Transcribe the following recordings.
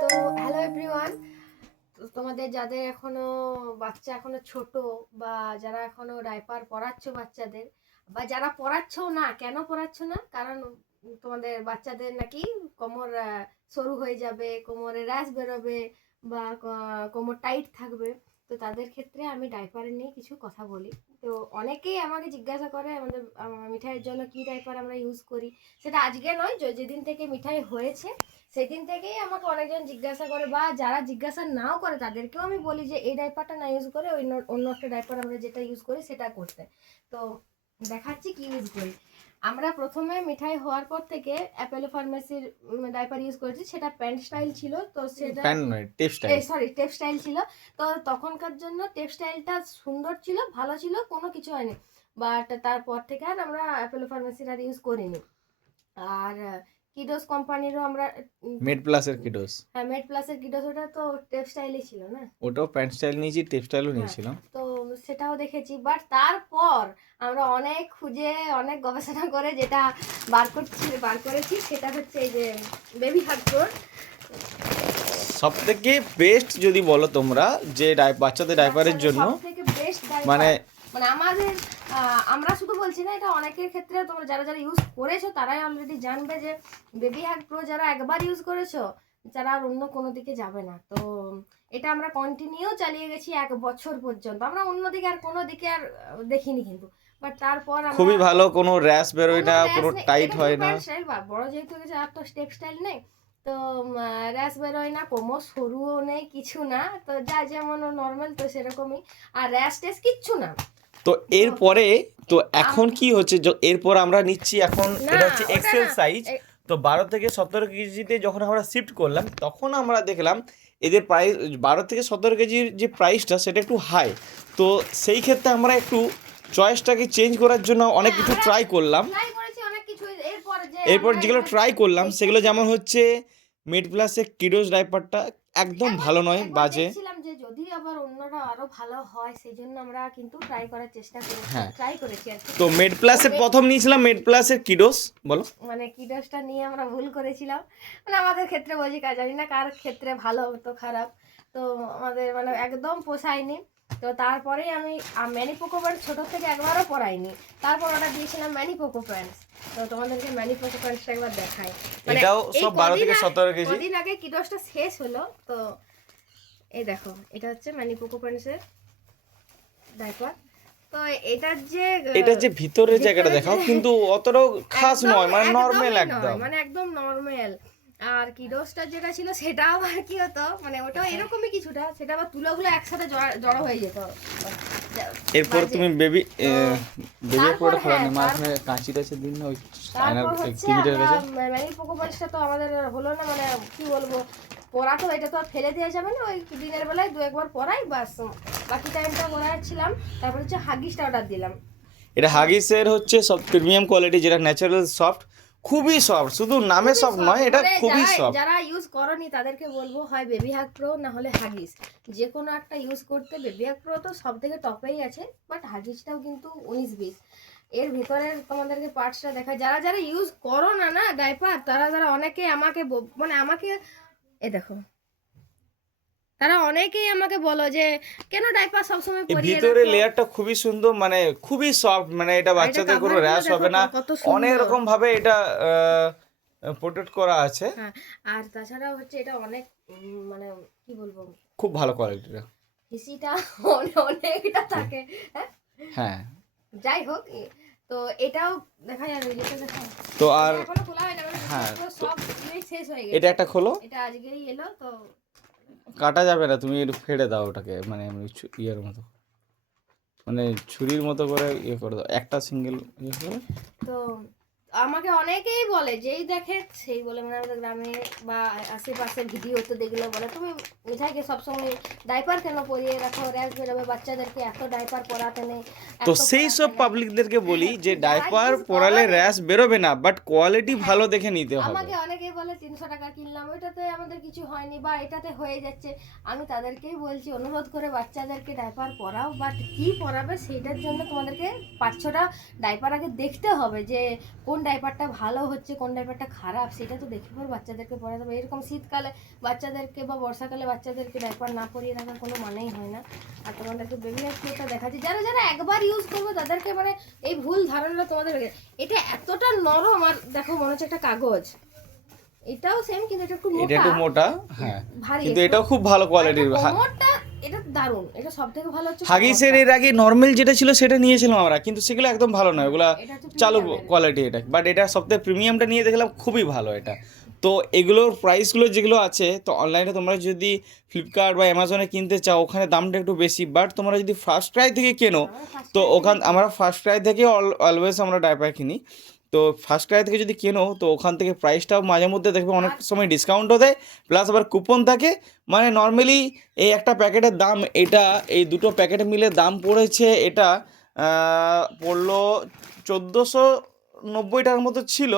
তো hello everyone, তোমাদের যাদের বাচ্চা এখনো ছোট বা যারা এখনো ডাইপার পরাচ্ছ বাচ্চাদের, বা যারা পরাচ্ছ না, কেন পরাচ্ছ না? কারণ তোমাদের বাচ্চাদের নাকি কোমর সরু হয়ে যাবে, কোমরে র্যাশ বেরোবে বা কোমর টাইট থাকবে। তো তাদের ক্ষেত্রে আমি ডাইপার নিয়ে কিছু কথা বলি। তো অনেকেই আমাকে জিজ্ঞাসা করে আমাদের মিঠাইয়ের জন্য কি ডাইপার আমরা ইউজ করি। সেটা আজকে নয়, যেদিন থেকে মিঠাই হয়েছে সেদিন থেকেই আমাকে অনেকজন জিজ্ঞাসা করে, বা যারা জিজ্ঞাসা নাও করে তাদেরকেও আমি বলি যে এই ডাইপারটা না ইউজ করে অন্য একটা ডাইপার আমরা যেটা ইউজ করি সেটা করতে। তো দেখাচ্ছি কি ইউজ করি। আমরা প্রথমে মিঠাই হওয়ার পর থেকে অ্যাপেলো ফার্মেসির ডাইপার ইউজ করেছি। সেটা প্যান্ট স্টাইল ছিল, তো সেটা টেপ স্টাইল ছিল। তো তখনকার জন্য টেপ স্টাইলটা সুন্দর ছিল, ভালো ছিল, কোনো কিছু হয়নি। বাট তারপর থেকে আর আমরা অ্যাপেলো ফার্মেসির আর ইউজ করিনি। আর কিডোস কোম্পানিরও আমরা মেড প্লাসের কিডোস, হ্যাঁ, মেড প্লাসের কিডোস, ওটা তো টেপ স্টাইলই ছিল না? ওটাও প্যান্ট স্টাইল নিয়েছি, টেপ স্টাইলও নিয়েছিলাম। তো সেটাও দেখেছি, বাট তারপর আমরা অনেক খুঁজে অনেক গবেষণা করে যেটা বার করেছি সেটা হচ্ছে এই যে বেবি হাগ প্রো। সব থেকে বেস্ট যদি বলো তোমরা যে বাচ্চাদের ডাইপারের জন্য সবথেকে বেস্ট মানে আমাদের আমরা শুধু বলছি না, এটা অনেকের ক্ষেত্রে তোমরা যারা যারা ইউজ করেছো তারাই অলরেডি জানবে যে বেবি হাগ প্রো যারা একবার ইউজ করেছো যারা আর অন্য কোনো দিকে যাবে না। তো এটা আমরা কন্টিনিউ চালিয়ে গেছি 1 বছর পর্যন্ত। আমরা অন্যদিকে আর কোনো দিকে আর দেখিনি, কিন্তু বাট তারপর খুবই ভালো, কোনো র্যাশ বেরোয় না, কোনো টাইট হয় না। বড় যেহেতু হয়ে গেছে আর তো স্টেপ স্টাইল নেই, তো র্যাশ বেরোয় না, কোমর সরুও নেই, কিছু না। তো যা যেমন নর্মাল তো সেরকমই, আর র্যাশ টেস কিচ্ছু না। তো এরপরে তো এখন কি হচ্ছে, এরপর আমরা নিচ্ছি এখন এটা হচ্ছে এক্সেল সাইজ। তো 12 থেকে 17 কেজিতে যখন আমরা শিফট করলাম তখন আমরা দেখলাম এদের প্রাইস 12 থেকে 17 কেজির যে প্রাইসটা সেটা একটু হাই। তো সেই ক্ষেত্রে আমরা একটু চয়েসটাকে চেঞ্জ করার জন্য অনেক কিছু ট্রাই করলাম। এরপর যেগুলো ট্রাই করলাম সেগুলো যেমন হচ্ছে মেড প্লাসের কিডোস ডাইপারটা একদম ভালো নয়, বাজে। যে যদি আবার অন্যরা আরো ভালো হয় সেই জন্য আমরা কিন্তু ট্রাই করার চেষ্টা করেছি, ট্রাই করেছি আর কি। তো মেড প্লাসের প্রথম নিয়েছিলাম মেড প্লাসের কিডোস, বলো মানে কিডোসটা নিয়ে আমরা ভুল করেছিলাম। মানে আমাদের ক্ষেত্রে বলছি, কাজ জানি না কার ক্ষেত্রে ভালো তো খারাপ, তো আমাদের মানে একদম পোষায়নি। তো তারপরেই আমি ম্যানিপোকো প্যান্টস ছোটো থেকে একবারও পরাইনি। তারপর অর্ডার দিয়েছিলাম ম্যানিপোকো প্যান্টস। তো তোমাদেরকে ম্যানিপোকো প্যান্টসটা একবার দেখাই। এটাও সব 12 থেকে 17 কেজি। কদিন আগে কিডোসটা শেষ হলো, তো এই দেখো এটা হচ্ছে ম্যানিপোকো প্যান্টসের ডাইপার। তো এটা যে ভিতরের জায়গাটা দেখাও, কিন্তু অতটাও খাস নয়, মানে নরমাল একদম, মানে একদম নরমাল। আর কিডোসটা যেটা ছিল সেটা আবার কি হতো, মানে ওটাও এরকমই কিছুটা, সেটা আবার তুলোগুলো একসাথে জড়ো হয়ে যেত। এরপর তুমি বেবি পুরো খোলা নেই, মাঝে কাঁচি টাচি দিন না, ওই টিভিটার কাছে ম্যানিপোকো প্যান্টসটা তো আমাদের হলো না, মানে কি বলবো, পরা তো এটা তো আর ফেলে দেওয়া যাবে না। ওই দিনের বেলায় 2-1 বার পরাই বাস, বাকি টাইমটা পরাচ্ছিলাম। তারপর হচ্ছে হাগিসটা অর্ডার দিলাম। এটা হাগিসের হচ্ছে সব প্রিমিয়াম কোয়ালিটি, যেটা ন্যাচারাল সফট, খুবই সফট, শুধু নামে সফট নয়, এটা খুবই সফট। যারা ইউজ করনি তাদেরকে বলবো হয় বেবি হাগ প্রো না হলে হাগিস, যে কোনো একটা ইউজ করতে। বেবি হাগ প্রো তো সব থেকে টপেই আছে, বাট হাগিসটাও কিন্তু 19-20 এর ভিতরের তোমাদেরকে পার্টসটা দেখা। যারা যারা ইউজ করো না না ডাইপার, তারা অনেকে আমাকে মানে আমাকে দেখো, তারা অনেকেই আমাকে বলো যে কেন ডাইপার সবসময় পরিয়ে রাখো। ভিতরে লেয়ারটা খুবই সুন্দর, মানে খুবই সফট, মানে এটা বাচ্চাদের কোনো র্যাশ হবে না, অনেক রকম ভাবে এটা প্রোটেক্ট করা আছে। হ্যাঁ, আর তাছাড়াও হচ্ছে এটা অনেক মানে কি বলবো, খুব ভালো কোয়ালিটির, হিসিটা অনেকটা থাকে। হ্যাঁ যাই হোক, তো এটাও দেখা যাবে, যেটা দেখা তো আর এখনো খোলা হয় না, হ্যাঁ সব শেষ হয়ে গেছে। এটা একটা খোলো, এটা আজকেই এলো, তো কাটা যাবে না, তুমি একটু ফেড়ে দাও ওটাকে, মানে ইয়ের মতো, মানে ছুরির মতো করে ইয়ে করে দাও, একটা সিঙ্গেল ইয়ে করে। তো আমাকে অনেকেই বলে, যেই দেখে সেই বলে, মানে আমাদের গ্রামে বা আশেপাশের ভিডিওতে দেখলে বলে তুমি মিঠাইকে সবসময় ডাইপার কেন পরিয়ে রাখো, র্যাশ বেরোবে বাচ্চাদেরকে, এত ডাইপার পরাতে নেই। তো সেই সব পাবলিকদেরকে বলি যে ডাইপার পরালে র্যাশ বেরোবে না, বাট কোয়ালিটি ভালো দেখে নিতে হবে। আমাকে অনেকেই বলে 300 টাকা কিনলাম, ওইটাতে আমাদের কিছু হয়নি বা এটাতে হয়ে যাচ্ছে। আমি তাদেরকেই বলছি, অনুরোধ করে বাচ্চাদেরকে ডাইপার পরাও, বাট কি পরাবে সেইটার জন্য তোমাদেরকে 5-6টা ডাইপার আগে দেখতে হবে যে কোন ডাইপারটা ভালো হচ্ছে কোন ডাইপারটা খারাপ সেটা তো দেখে পর বাচ্চাদেরকে পরাতে হবে। এরকম শীতকালে বাচ্চাদেরকে বা বর্ষাকালে বাচ্চাদেরকে ডাইপার না পরিয়ে রাখার কোনো মানেই হয় না। আর তোমাদেরকে বেবি হেয়ারটা দেখাচ্ছি, যারা যারা একবার ইউজ করবে তাদেরকে মানে এই ভুল ধারণা তোমাদের হয়ে গেছে। এটা এতটা নরম, আর দেখো মনে হচ্ছে একটা কাগজ, এটাও সেম কিন্তু এটা একটু এটা একটু মোটা, হ্যাঁ, ভারী, কিন্তু এটাও খুব ভালো কোয়ালিটির। কোমরটা এটা দারুণ, এটা সবথেকে ভালো হচ্ছে হাগিসের এর আগে নর্মাল যেটা ছিল সেটা নিয়েছিলাম আমরা, কিন্তু সেগুলো একদম ভালো নয়, ওগুলা এটা হচ্ছে চালু premium এর। কোয়ালিটি এটা, বাট এটা সবথেকে প্রিমিয়ামটা নিয়ে দেখলাম খুবই ভালো এটা। তো এগুলোর প্রাইসগুলো যেগুলো আছে, তো অনলাইনে তোমরা যদি ফ্লিপকার্ট বা অ্যামাজনে কিনতে চাও ওখানে দামটা একটু বেশি, বাট তোমরা যদি ফার্স্ট ক্রাই থেকে কেনো তো আমরা ফার্স্ট ক্রাই থেকে অলওয়েজ আমরা ডাইপার কিনি। তো ফার্স্ট ক্রাই থেকে যদি কেনো তো ওখান থেকে প্রাইসটাও মাঝে মধ্যে দেখবে অনেক সময় ডিসকাউন্টও দেয়, প্লাস আবার কুপন থাকে। মানে নর্মালি এই একটা প্যাকেটের দাম, এটা এই দুটো প্যাকেট মিলে দাম পড়েছে, এটা পড়লো 1490 টাকার মতো ছিল,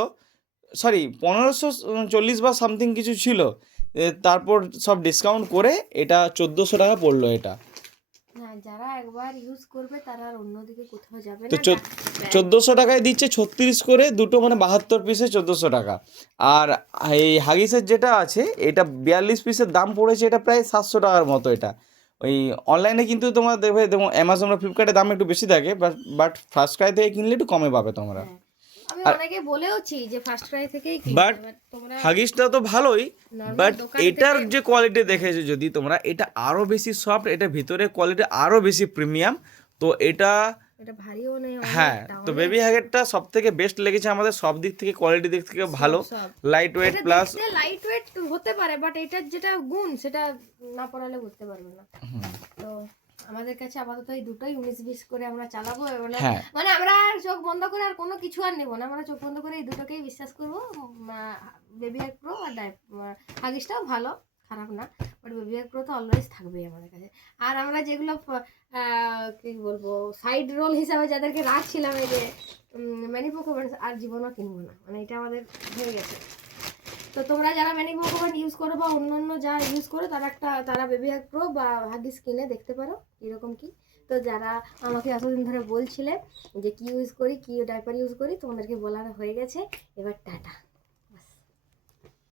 সরি 1540 বা সামথিং কিছু ছিল। তারপর সব ডিসকাউন্ট করে এটা 1400 টাকা পড়লো এটা। না, যারা একবার ইউজ করবে তারা আর অন্যদিকে কোথাও যাবে তো না। 1400 টাকায় দিচ্ছে 36 করে দুটো, মানে 72 পিসে 1400 টাকা। আর এই হাগিসের যেটা আছে এটা 42 পিসের দাম পড়েছে, এটা প্রায় 700 টাকার মতো এটা। ওই অনলাইনে কিন্তু তোমরা দেখবে যেমন অ্যামাজন বা ফ্লিপকার্টের দাম একটু বেশি থাকে, বাট ফার্স্ট ক্রাই থেকে কিনলে একটু কমে পাবে তোমরা। হ্যাঁ, আমি অনেকে বলেওছি যে ফার্স্ট ক্রাই থেকেই বাট কিনতে, তোমরা হাগিসটা তো ভালোই, normal বাট দোকান এটার থেকে- যে কোয়ালিটি দেখেছো যদি তোমরা, এটা আরও বেশি সফট, এটা ভিতরে কোয়ালিটি আরও বেশি প্রিমিয়াম। তো এটা এটা ভারীও নেই হ্যাঁ, তো বেবি হ্যাগেরটা সব থেকে বেস্ট লেগেছে আমাদের, সব দিক থেকে কোয়ালিটি দিক থেকে ভালো, light weight plus light weight হতে পারে, বাট এটার যেটা গুণ সেটা না পড়ালে বুঝতে পারবে না। তো আমাদের কাছে আপাতত এই দুটোই 19-20 করে আমরা চালাবো, হ্যাঁ। মানে আমরা আর চোখ বন্ধ করে আর কোনো কিছু আর নেবো না, আমরা চোখ বন্ধ করে এই দুটোকেই বিশ্বাস করবো। বেবি হেয়ার প্রো আর হাগিসটাও ভালো, খারাপ না, বাট বেবি হেয়ার প্রো তো অলওয়েজ থাকবেই আমাদের কাছে। আর আমরা যেগুলো কি বলবো সাইড রোল হিসাবে যাদেরকে রাখছিলাম, এই যে ম্যানিপোকো আর জীবনও কিনবো না, মানে এটা আমাদের হয়ে গেছে। তো তোমরা যারা ম্যানিপোকো ইউজ করো বা অন্যান্য যা ইউজ করো তারা বেবি হেয়ার প্রো বা হাগিস কিনে দেখতে পারো কীরকম কি। তো যারা আমাকে এতদিন ধরে বলছিলে যে কি ইউজ করি, কি ডাইপার ইউজ করি, তোমাদেরকে বলার হয়ে গেছে, এবার টাটা।